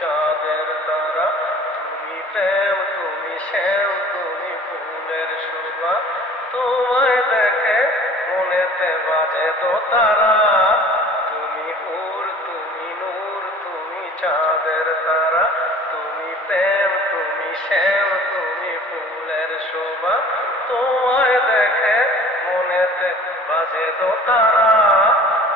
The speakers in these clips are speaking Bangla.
চাঁদের তারা, তুমি প্রেম, তুমি শ্যাম, তুমি ফুলের শোভা। তোমায় দেখে মনেতে বাজে দোতারা, তুমি হুর, তুমি নূর, তুমি চাঁদের তারা, তুমি প্রেম, তুমি শ্যাম, তুমি ফুলের শোভা। তোমায় দেখে মনেতে বাজে দোতারা,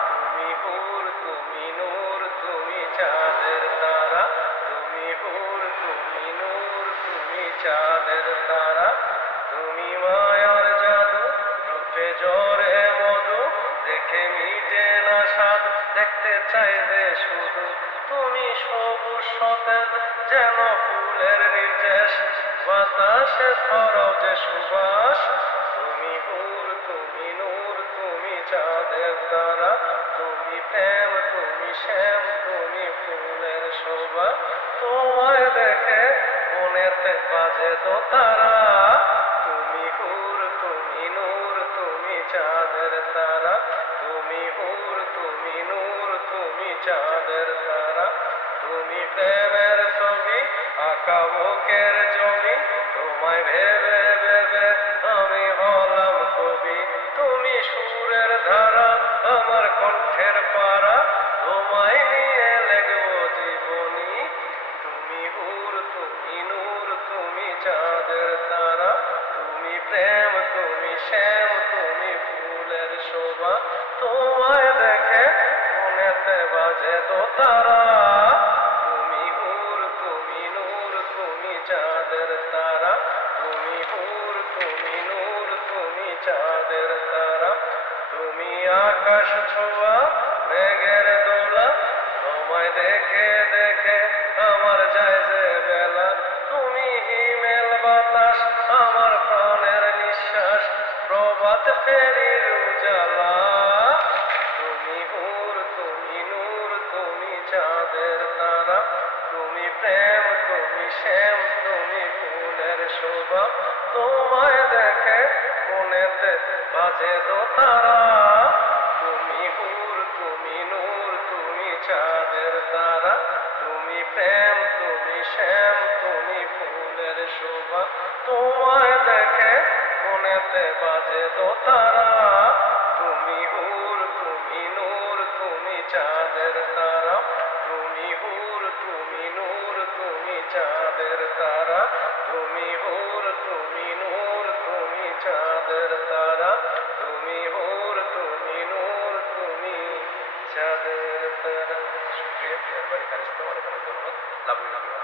তুমি হুর, তুমি নূর, তুমি চাঁদের তারা, তুমি হুর, তুমি নূর, তুমি চাঁদের তারা। তুমি মায়ার জাদু, রূপে জ্বরে মধু, দেখে মিটে না স্বাদ, দেখতে চাই যে শুধু। তুমি সবুজ সতেজ যেন ফুলের নির্দেশ, বাতাসে ছড়াও যে সুবাস। তুমি হুর, তুমি নূর, তুমি চাঁদের তারা, তুমি প্রেম, তুমি শ্যাম, তুমি ফুলের শোভা। তোমায় দেখে মনেতে বাজে দোতারা, তুমি হুর, তুমি নূর, তুমি চাঁদের তারা, তুমি হুর, তুমি নূর, তুমি চাঁদের তারা। তুমি প্রেমের ছবি আঁকা বুকের জমি, তোমায় ভেবে ভেবে আমি হলাম কবি। তুমি সুরের ধারা, আমার কণ্ঠের পারা, তোমায় নিয়ে লেগো জীবনী। তুমি হুর, তুমি নূর, তুমি চাঁদের তারা, তুমি প্রেম, তুমি শ্যাম, তুমি ফুলের শোভা। তোমায় দেখে মনেতে বাজে দোতারা, তুমি হুর, তুমি নূর, তুমি চাঁদের তারা, তুমি হুর, তুমি নূর, তুমি চাঁদের তারা। তুমি আকাশ ছোঁয়া মেঘের দোলা, তোমায় দেখে দেখে আমার যায় যে বেলা। তুমি হিমেল বাতাস, আমার প্রাণের নিঃশ্বাস, প্রভাত ফেরির উজালা। তুমি হুর, তুমি নূর, তুমি চাঁদের তারা, তুমি প্রেম, তুমি শ্যাম, তুমি ফুলের শোভা। তোমায় দেখে মনেতে বাজে দোতারা, তুমি হুর, তুমি নূর, তুমি চাঁদের তারা, তুমি প্রেম, তুমি শ্যাম, তুমি ফুলের শোভা। তোমায় দেখে মনেতে বাজে দোতারা, তুমি হুর, তুমি নূর, তুমি চাঁদের তারা, তুমি হুর, তুমি নূর, তুমি চাঁদের তারা, তুমি হুর, তুমি নূর, তুমি চাঁদের তারা, তুমি হুর, তুমি নূর, তুমি চাঁদের তারা। শুক্রিয়া, মেহরবানি, খালিস্তা, অনেক অনেক ধন্যবাদ। Love you.